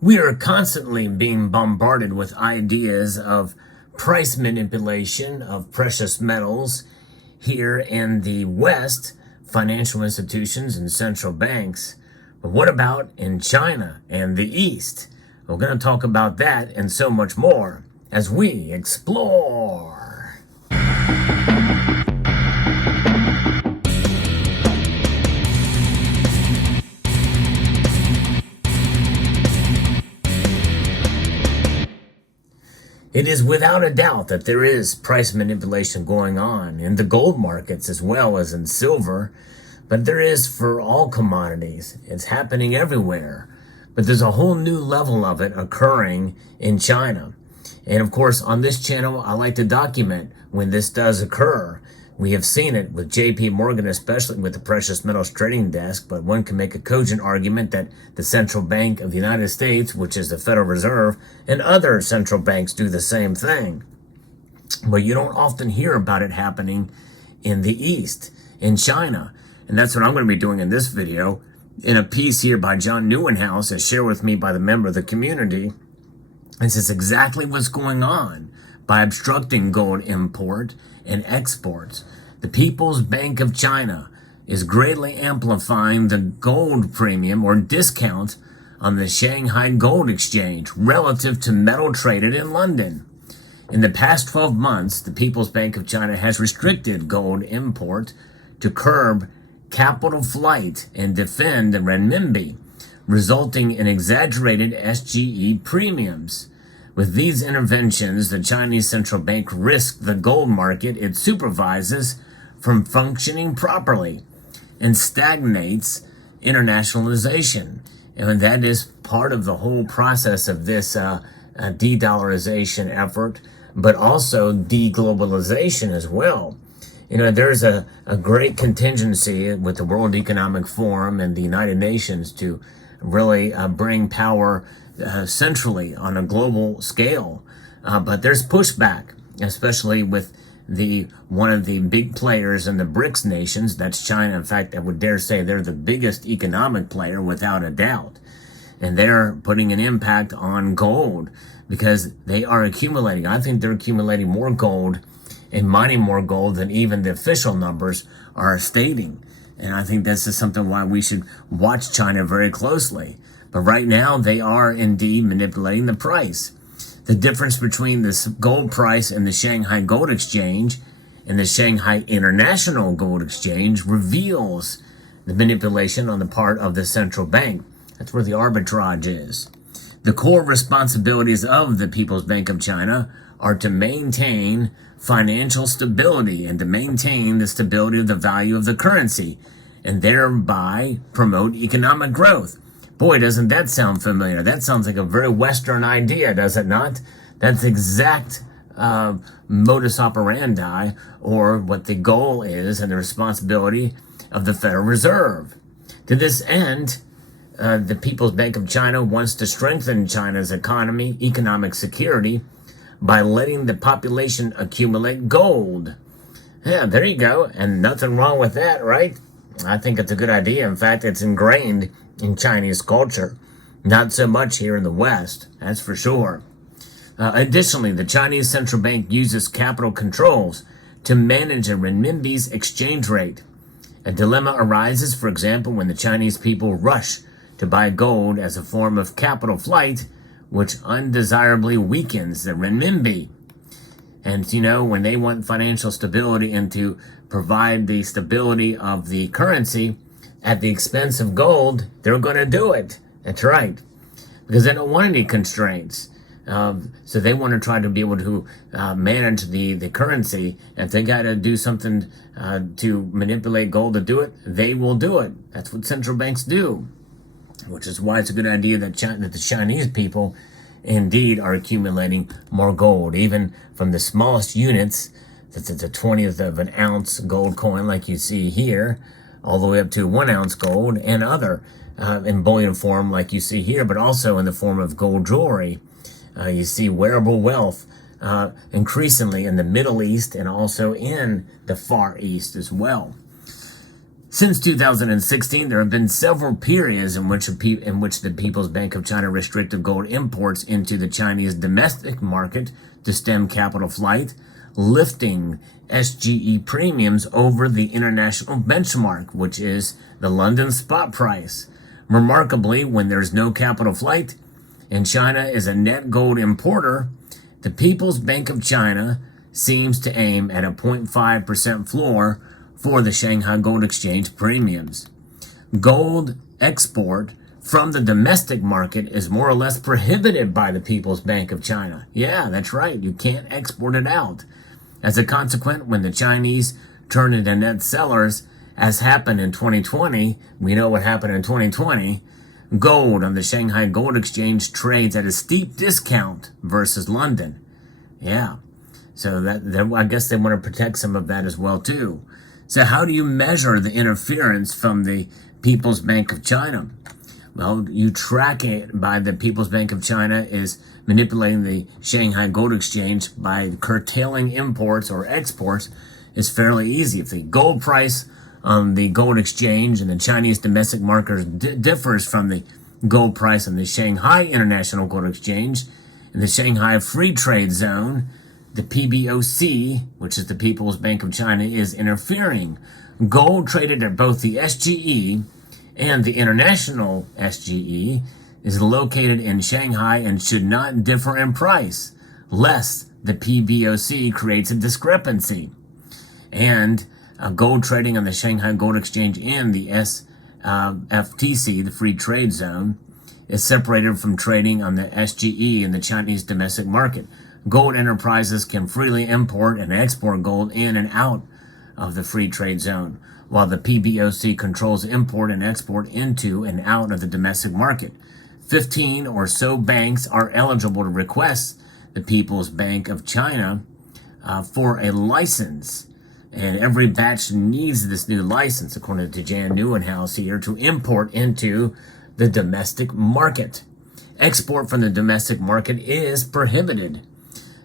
We are constantly being bombarded with ideas of price manipulation of precious metals here in the West, financial institutions and central banks. But what about in China and the East? We're going to talk about that and so much more as we explore. It is without a doubt that there is price manipulation going on in the gold markets as well as in silver, but there is for all commodities. It's happening everywhere, but there's a whole new level of it occurring in China. And of course, on this channel, I like to document when this does occur. We have seen it with JP Morgan, especially with the precious metals trading desk, but one can make a cogent argument that the Central Bank of the United States, which is the Federal Reserve, and other central banks do the same thing. But you don't often hear about it happening in the East, in China. And that's what I'm going to be doing in this video, in a piece here by John Neuenhaus, as shared with me by the member of the community. This is exactly what's going on by obstructing gold import and exports. The People's Bank of China is greatly amplifying the gold premium or discount on the Shanghai Gold Exchange relative to metal traded in London. In the past 12 months, the People's Bank of China has restricted gold import to curb capital flight and defend the renminbi, resulting in exaggerated SGE premiums. With these interventions, the Chinese central bank risks the gold market it supervises from functioning properly and stagnates internationalization. And that is part of the whole process of this de-dollarization effort, but also de-globalization as well. You know, there's a great contingency with the World Economic Forum and the United Nations to really bring power centrally on a global scale. But there's pushback, especially with one of the big players in the BRICS nations, that's China. In fact, I would dare say they're the biggest economic player without a doubt. And they're putting an impact on gold because they are accumulating. I think they're accumulating more gold and mining more gold than even the official numbers are stating. And I think this is something why we should watch China very closely. But right now, they are indeed manipulating the price. The difference between this gold price and the Shanghai Gold Exchange and the Shanghai International Gold Exchange reveals the manipulation on the part of the central bank. That's where the arbitrage is. The core responsibilities of the People's Bank of China are to maintain financial stability and to maintain the stability of the value of the currency and thereby promote economic growth. Boy, doesn't that sound familiar? That sounds like a very Western idea, does it not? That's exact modus operandi, or what the goal is and the responsibility of the Federal Reserve. To this end, the People's Bank of China wants to strengthen China's economic security by letting the population accumulate gold. Yeah, there you go. And nothing wrong with that, right? I think it's a good idea. In fact, it's ingrained in Chinese culture. Not so much here in the West, that's for sure. Additionally, the Chinese central bank uses capital controls to manage a renminbi's exchange rate. A dilemma arises, for example, when the Chinese people rush to buy gold as a form of capital flight, which undesirably weakens the renminbi. And, you know, when they want financial stability and to provide the stability of the currency at the expense of gold, they're going to do it. That's right. Because they don't want any constraints. So they want to try to be able to manage the currency. If they got to do something to manipulate gold to do it, they will do it. That's what central banks do. Which is why it's a good idea that the Chinese people indeed are accumulating more gold, even from the smallest units, that's the 20th of an ounce gold coin like you see here, all the way up to 1 ounce gold, and other in bullion form like you see here, but also in the form of gold jewelry. You see wearable wealth increasingly in the Middle East and also in the Far East as well. Since 2016, there have been several periods in which the People's Bank of China restricted gold imports into the Chinese domestic market to stem capital flight, lifting SGE premiums over the international benchmark, which is the London spot price. Remarkably, when there's no capital flight and China is a net gold importer, the People's Bank of China seems to aim at a 0.5% floor for the Shanghai Gold Exchange premiums. Gold export from the domestic market is more or less prohibited by the People's Bank of China. Yeah, that's right. You can't export it out. As a consequence, when the Chinese turn into net sellers, as happened in 2020, we know what happened in 2020, gold on the Shanghai Gold Exchange trades at a steep discount versus London. Yeah. So I guess they want to protect some of that as well too. So how do you measure the interference from the People's Bank of China? Well, you track it by the People's Bank of China is manipulating the Shanghai Gold Exchange by curtailing imports or exports is fairly easy. If the gold price on the gold exchange and the Chinese domestic market differs from the gold price on the Shanghai International Gold Exchange and the Shanghai Free Trade Zone, the PBOC, which is the People's Bank of China, is interfering. Gold traded at both the SGE and the international SGE is located in Shanghai and should not differ in price, lest the PBOC creates a discrepancy. And gold trading on the Shanghai Gold Exchange and the FTC, the Free Trade Zone, is separated from trading on the SGE in the Chinese domestic market. Gold enterprises can freely import and export gold in and out of the Free Trade Zone, while the PBOC controls import and export into and out of the domestic market. 15 or so banks are eligible to request the People's Bank of China for a license. And every batch needs this new license, according to Jan Neuenhaus here, to import into the domestic market. Export from the domestic market is prohibited,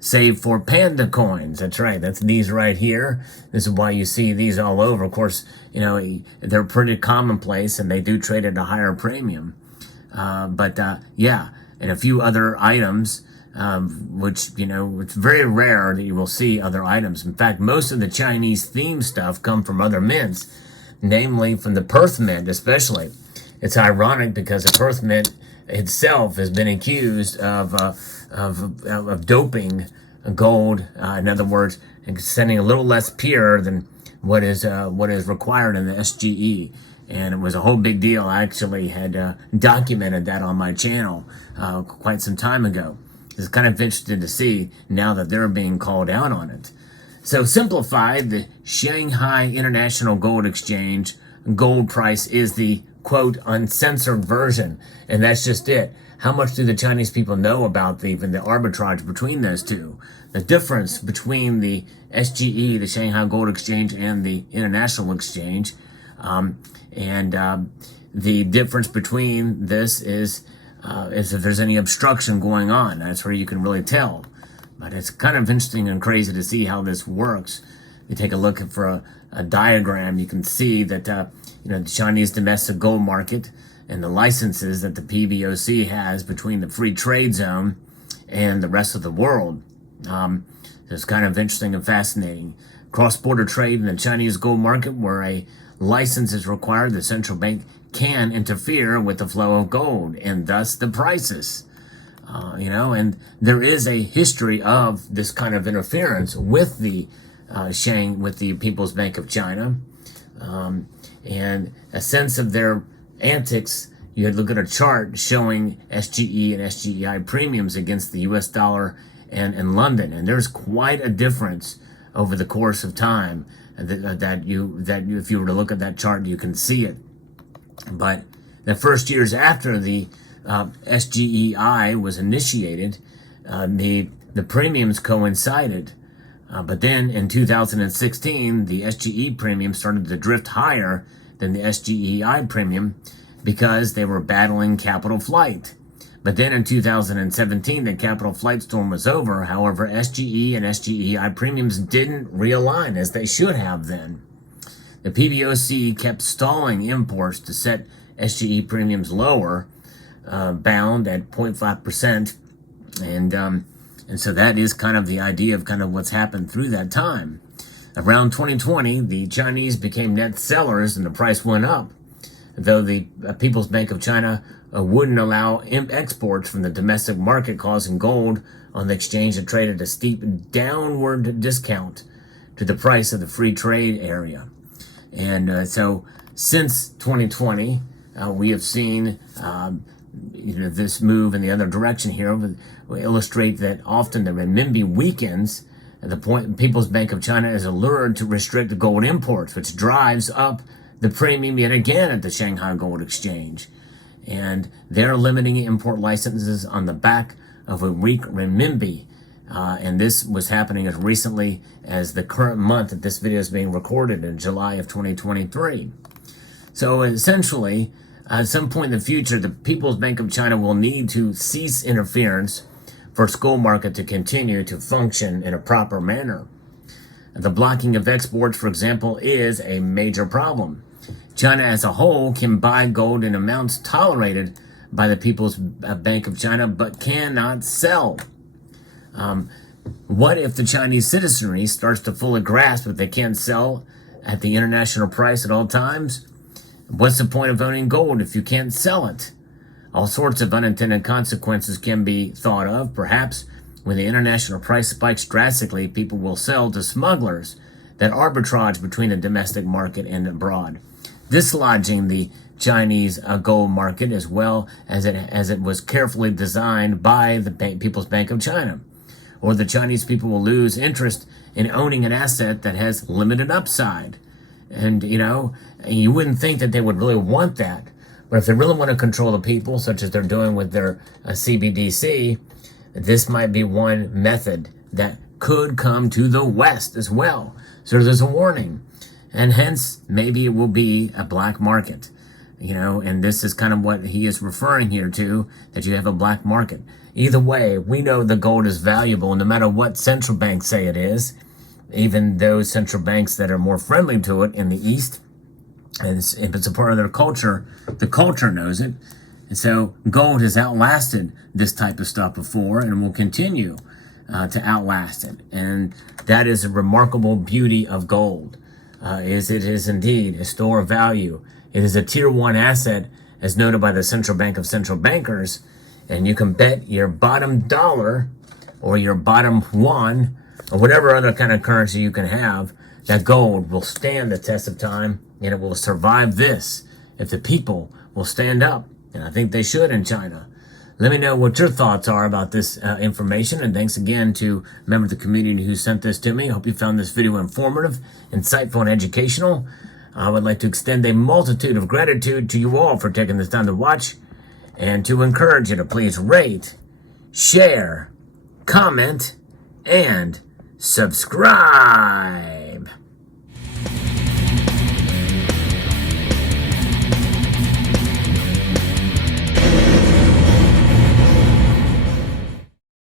save for panda coins. That's right. That's these right here. This is why you see these all over. Of course, you know, they're pretty commonplace and they do trade at a higher premium. Yeah, and a few other items, which, you know, it's very rare that you will see other items. In fact, most of the Chinese theme stuff come from other mints, namely from the Perth Mint especially. It's ironic because the Perth Mint itself has been accused of doping gold. In other words, sending a little less pure than what is required in the SGE. And it was a whole big deal. I actually had documented that on my channel quite some time ago. It's kind of interesting to see now that they're being called out on it. So simplified, the Shanghai International Gold Exchange gold price is the, quote, uncensored version. And that's just it. How much do the Chinese people know about even the arbitrage between those two? The difference between the SGE, the Shanghai Gold Exchange, and the International Exchange. The difference between this is if there's any obstruction going on. That's where you can really tell. But it's kind of interesting and crazy to see how this works. You take a look for a diagram, you can see that the Chinese domestic gold market and the licenses that the PBOC has between the Free Trade Zone and the rest of the world. It's kind of interesting and fascinating. Cross-border trade in the Chinese gold market, where a license is required, the central bank can interfere with the flow of gold and thus the prices. And there is a history of this kind of interference with the People's Bank of China, and a sense of their antics. You had to look at a chart showing SGE and SGEI premiums against the U.S. dollar and London, and there's quite a difference over the course of time. That if you were to look at that chart, you can see it. But the first years after the SGEI was initiated, the premiums coincided. But then in 2016, the SGE premium started to drift higher than the SGEI premium because they were battling capital flight. But then in 2017, the capital flight storm was over. However, SGE and SGEI premiums didn't realign as they should have then. the PBOC kept stalling imports to set SGE premiums lower, bound at 0.5%. And so that is kind of the idea of kind of what's happened through that time. Around 2020, the Chinese became net sellers and the price went up, though the People's Bank of China wouldn't allow exports from the domestic market, causing gold on the exchange to trade at a steep downward discount to the price of the free trade area. And so since 2020, we have seen this move in the other direction here. We illustrate that often the renminbi weakens, and the People's Bank of China is allured to restrict gold imports, which drives up the premium yet again at the Shanghai Gold Exchange. And they're limiting import licenses on the back of a weak renminbi. And this was happening as recently as the current month that this video is being recorded in July of 2023. So essentially, at some point in the future, the People's Bank of China will need to cease interference for its gold market to continue to function in a proper manner. The blocking of exports, for example, is a major problem. China as a whole can buy gold in amounts tolerated by the People's Bank of China, but cannot sell. What if the Chinese citizenry starts to fully grasp that they can't sell at the international price at all times? What's the point of owning gold if you can't sell it? All sorts of unintended consequences can be thought of. Perhaps when the international price spikes drastically, people will sell to smugglers that arbitrage between the domestic market and abroad, dislodging the Chinese gold market as well as it was carefully designed by the People's Bank of China. Or the Chinese people will lose interest in owning an asset that has limited upside. And, you wouldn't think that they would really want that. But if they really want to control the people, such as they're doing with their CBDC, this might be one method that could come to the West as well. So there's a warning. And hence, maybe it will be a black market. And this is kind of what he is referring here to, that you have a black market. Either way, we know the gold is valuable no matter what central banks say it is. Even those central banks that are more friendly to it in the East, and if it's a part of their culture, the culture knows it. And so gold has outlasted this type of stuff before and will continue to outlast it. And that is a remarkable beauty of gold. It is indeed a store of value. It is a tier 1 asset, as noted by the Central Bank of Central Bankers. And you can bet your bottom dollar or your bottom yuan or whatever other kind of currency you can have, that gold will stand the test of time and it will survive this if the people will stand up. And I think they should in China. Let me know what your thoughts are about this information. And thanks again to a member of the community who sent this to me. I hope you found this video informative, insightful, and educational. I would like to extend a multitude of gratitude to you all for taking this time to watch, and to encourage you to please rate, share, comment, and subscribe.